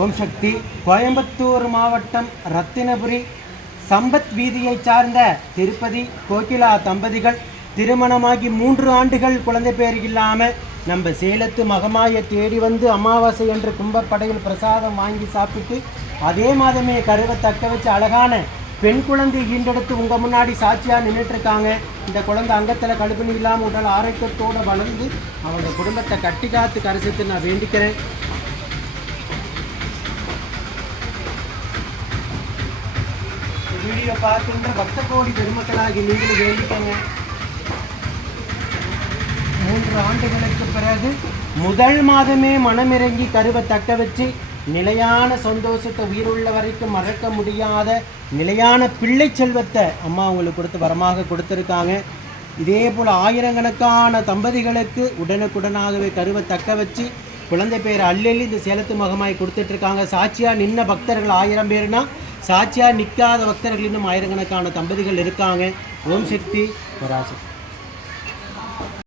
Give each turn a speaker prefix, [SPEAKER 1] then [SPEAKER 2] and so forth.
[SPEAKER 1] ஓம் சக்தி. கோயம்புத்தூர் மாவட்டம் ரத்தினபுரி. சம்பத் வீதியைச் சார்ந்த திருப்பதி கோகிலா தம்பதிகள் திருமணமாகி மூன்று ஆண்டுகள் குழந்தை பேர் இல்லாமல் நம்ம சேலத்து மகமாயை தேடி வந்து அமாவாசை என்று கும்பப்படையில் பிரசாதம் வாங்கி சாப்பிட்டு அதே மாதமே கருவை தக்க வச்சு அழகான பெண் குழந்தை ஈண்டெடுத்து உங்கள் முன்னாடி சாட்சியாக நின்றுட்டு இருக்காங்க இந்த குழந்தை அங்கத்தில் கழுப்பினி இல்லாமல் உடல் ஆரோக்கியத்தோடு வளர்ந்து அவங்க குடும்பத்தை கட்டி காத்து கரைசித்து நான் வேண்டிக்கிறேன். வீடியோ பார்க்கின்ற பக்த கோடி பெருமக்களாகி நீங்களும் வேண்டிக்கங்க. மூன்று ஆண்டுகளுக்கு பிறகு முதல் மாதமே மனமிறங்கி கருவை தக்க வச்சு நிலையான சந்தோஷத்தை உயிருள்ள வரைக்கும் மறக்க முடியாத நிலையான பிள்ளை செல்வத்தை அம்மா உங்களுக்கு கொடுத்து வரமாக கொடுத்துருக்காங்க. இதே போல் ஆயிரக்கணக்கான தம்பதிகளுக்கு உடனுக்குடனாகவே கருவை தக்க வச்சு குழந்தை பேர் அள்ளி இந்த சேலத்து மகமாய் கொடுத்துட்ருக்காங்க சாட்சியாக நின்ன பக்தர்கள் ஆயிரம் பேர்னா சாட்சியாக நிற்காத பக்தர்கள் இன்னும் ஆயிரக்கணக்கான தம்பதிகள் இருக்காங்க. ஓம் சக்தி. பராசக்தி